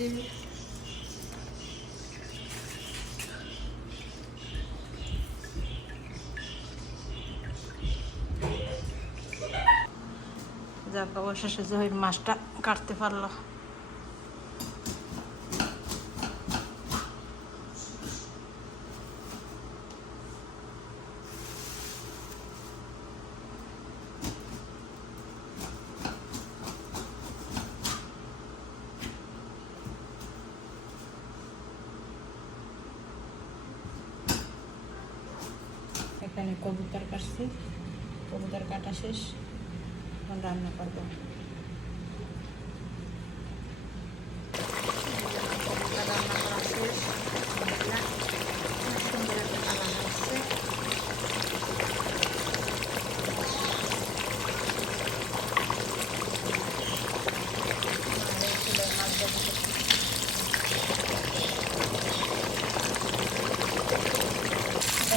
দিবি যাক অবশেষে যে ওই মাছটা কাটতে পারলো। এখানে কবুতর কাটছি, কবুতর কাটা শেষ, এখন রান্না করবো। কবুতর রান্না করা শেষ, সুন্দর একটা কালার আসছে।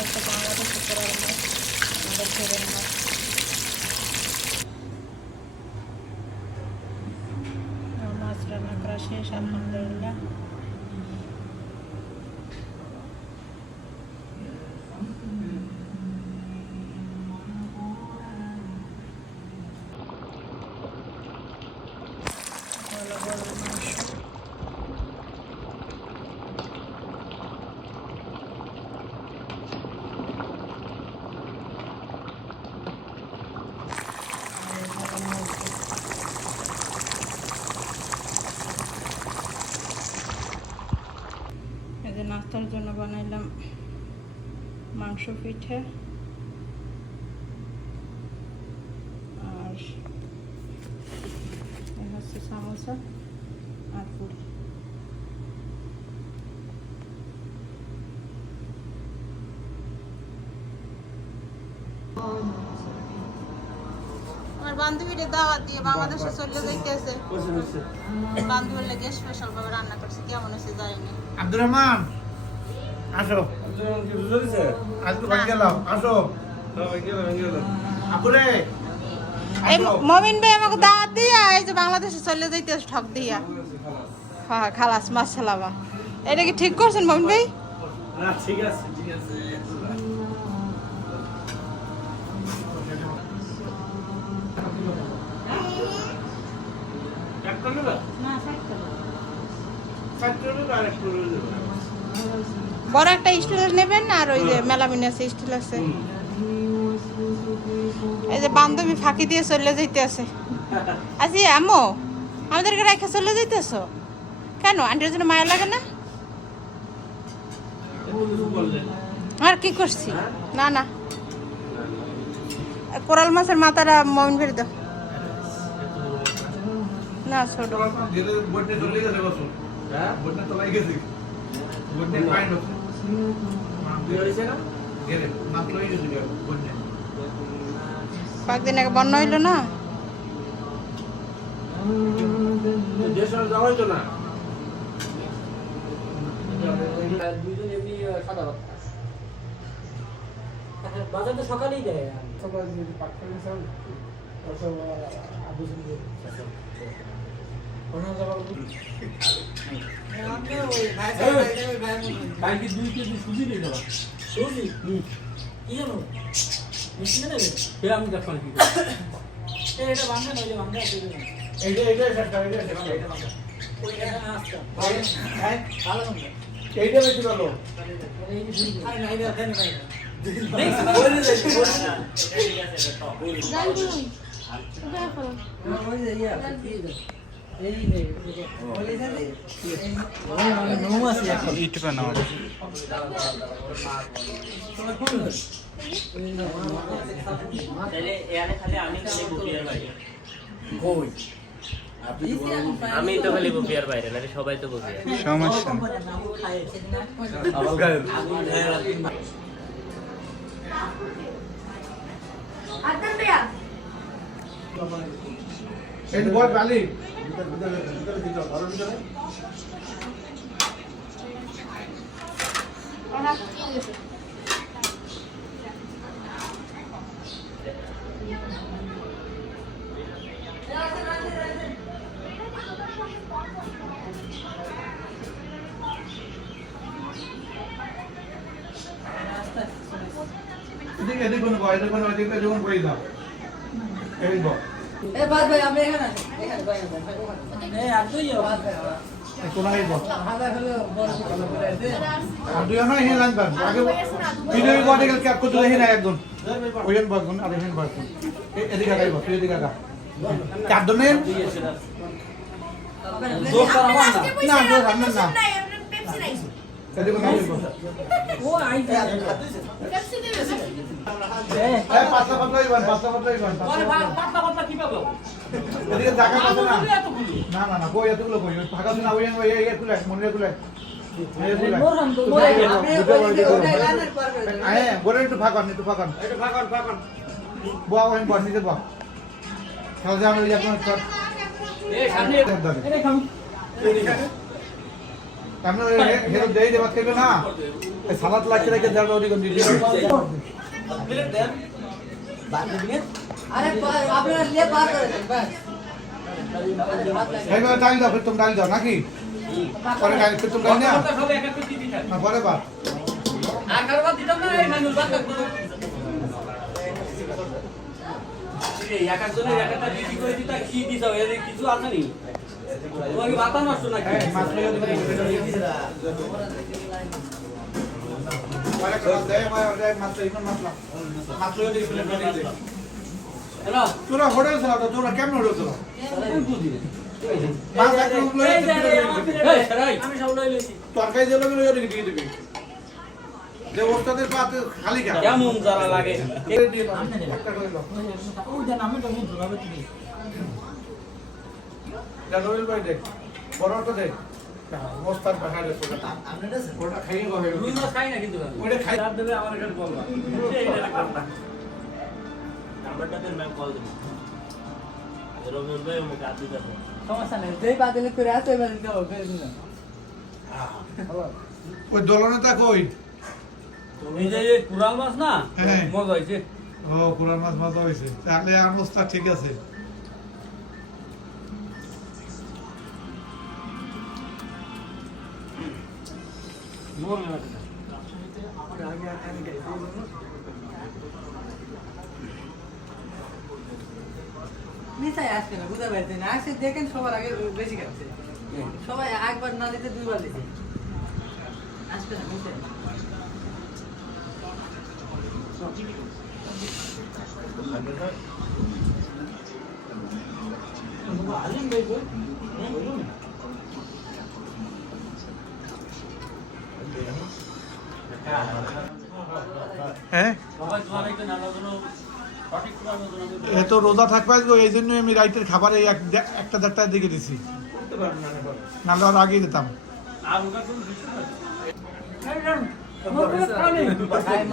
একটা বাংলাদেশি করার মাছ, আমাদের ছেলের মাছ। মাছ রান্না করা শেষ আলহামদুলিল্লাহ। ভালো গরুর মাংস। নাস্তার জন্য বানাইলাম মাংস পিঠে আর হচ্ছে সামোসা আর পুরি। আমার বান্ধবীরে দাওয়াত দিয়ে বাংলাদেশে চলে যাইতেছে, বান্ধবীর লাগে স্পেশাল ভাবে রান্না করছে, কেমন হয়েছে জানি না। আব্দুর রহমান আসো, আজকে ভাই গেলাম, আসো আপুরে। এই মমিন ভাই আমাকে দাওয়াত দিয়া এই যে বাংলাদেশে চলে যাইতেছে ঠক দিয়া। হ্যাঁ খালাস মাশাআল্লাহ। এটা কি ঠিক করছেন মমিন ভাই? না ঠিক আছে ঠিক আছে। বড় একটা স্টিল নেবেন আর ওই যে মেলামিন আছে স্টিল আছে। এই যে বান্ধবী ফাঁকি দিয়ে চলে যাইতে আছে। আছি আম্মু আমাদেরকে রেখে চলে যাইতেছো কেন? আন্টির জন্য মায়া লাগে না? আর কি করছি? না না কোরাল মাছের মাথাটা মমিন ভেড়ে দাও না ছোট। কয়েকদিন আগে বন্যা হইল না? বাজার তো সকালেই দেয়। দুই কেজি সুজি নিয়ে যাবা। সুজি কি জানো মিষ্টি নেবে? আমি দেখলাম কি এটা ভাঙা নয়, যে ভাঙা আছে এইটা এইটা এটা এটা ভাঙা ওইটা আসছে ভালো ভালো না এইটা বেশি ভালো। এই যে আরে না এটা দেন ভাই নেক্সট বলে যাই ঠিক আছে এটা তো জান তুমি এটা করো ওই যে ইয়া এই নে বলে যাবে এই নো আছে এখন ইউটিউবে নাও তোমার ফোন তাহলে এখানে খালি আমি খালি বুকিয়ার বাইরে কই আমি তো খালি বুকিয়ার বাইরে না সবাই তো বুকিয়ার সমস্যা আবার গায় আদম ভাইয়া এই বল বালি ভিতরে ভিতরে ভালো ভিতরে এদিকে এদিকে কোনো বয় এদিকে কোনো এদিকে যখন বই দাও এই বল এ বাদ ভাই আমি এখানে ভাই এই আর তুই কোনায় বল হাজার হলো বড় ভালো করে আছে আর দুই না এখানে লাইন পান আগে ভিডিও বডি গেল ক্যাপ করতে দেখি না একদম ওইন বাগুন আর এখানে বাগুন এদিকে আগাইবো তুই এদিকে আগা চার দনে জোর করা না না জোর সামনে না এদিকে না ও আইতা এই পাতলা পাতলা ইবান আরে পাতলা পাতলা কি পাবো এদিকে জায়গা পাবো না এত খুলি না না না কই এতগুলো কই ফাঁকা না ওই এই কুলে মনে কুলে মোরন তো মোরে আপনি ওই লাইনের পর হ্যাঁ বলে একটু ফাঁকান একটু ফাঁকান বুয়া ওই বল নিতে বুয়া তাহলে আমি যখন এই সামনে এই খাম আমরা হেরো দেই দেবাত কইবে না এই সালাত লাগছে রেখে দাও ওদিকে দিদি প্লেট দেন বাদ দিবেন আরে আপনারা নিয়ে পার করে দেন বাস এইবার ডাল দাও তুমি ডাল দাও নাকি পরে ডাল তুমি ডাল না সব এক এক দিদি খায় না পরে বার আর কারবার দিতাম না এই মানুষ বাদ করব এই এক একজনের এক একটা দিদি করে দিতা কি দিছাও এর কিছু আছে নি তোমাকে বাতা নষ্ট নাকি মাছ লইয়া দিবে পরে করে দেয় মাছ লইয়া মাছ লইয়া দিবে হ্যালো তোরা হোটেল চালাও তো তোরা কেমন হোটেল চালাও মাছ এক লোক লইয়া আমি সব লই লইছি তরকারি দিলে লইয়া দিকে দিয়ে দিবি যে ওস্তাদের পাতে খালি খা কেমন যারা লাগে একটা করে দাও ওই দেন আমি তো মুখ ধরাবে তুমি জানুয়ারি ভাই দেখ বড়টা দেখ ওস্তাদ বাহার আছে ওটা খাইয়ে গো রুই মাছ খাই না কিন্তু ওটা খাই চাপ দেবে আমার কাছে বলবা এইটা কথা নাম্বারটা দেন ম্যাম কল দেব রবিউল ভাই মুকে আদি দাও সমস্যা নেই যেই বাদলে করে আছে এবার দাও করে দিন ওই দলনেতা কই এই যে কুরাল মাছ না হ্যাঁ। মজা হইছে ও পুরান মাছ মজা হয়েছে তাহলে অবস্থা ঠিক আছে মোর লাগে নিতাই আসছে না বুঝতে পারছেন না আসছে দেখেন সবার আগে বেশি খাচ্ছে সবাই একবার না দিতে দুইবার দিতে আসবে না বুঝতে হ্যাঁ সবাই তোমার একটা নালা কোনো সঠিক কুরাল মাছ এ তো রোজা থাকবে গো এই জন্য আমি রাইতের খাবার এই একটা দেড়টার দিকে দিছি নাহলে আর আগে দিতাম আর ওটা কোন কিছু না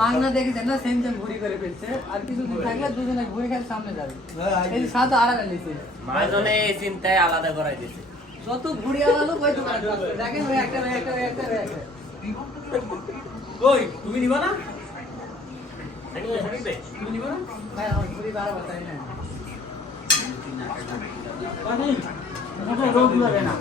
মাংনা দেখেছেন না সেম সেম ঘুরি করে ফেলছে আর কিছুদিন থাকলে দুজনে ঘুরি খেলে সামনে যাবে এই সাদা আড়ালে নিচে মাঝনে এই চিন্তায় আলাদা করাই দিয়েছে যত ঘুরি আলালো ওই দোকানে দেখেন ওই একটা একটা কই তুমি নিবা না সাকিবে তুমি নিবা না ভাই আমার ঘুরি বাড়াবার তাই না পানি মোটা রোগ লাগে না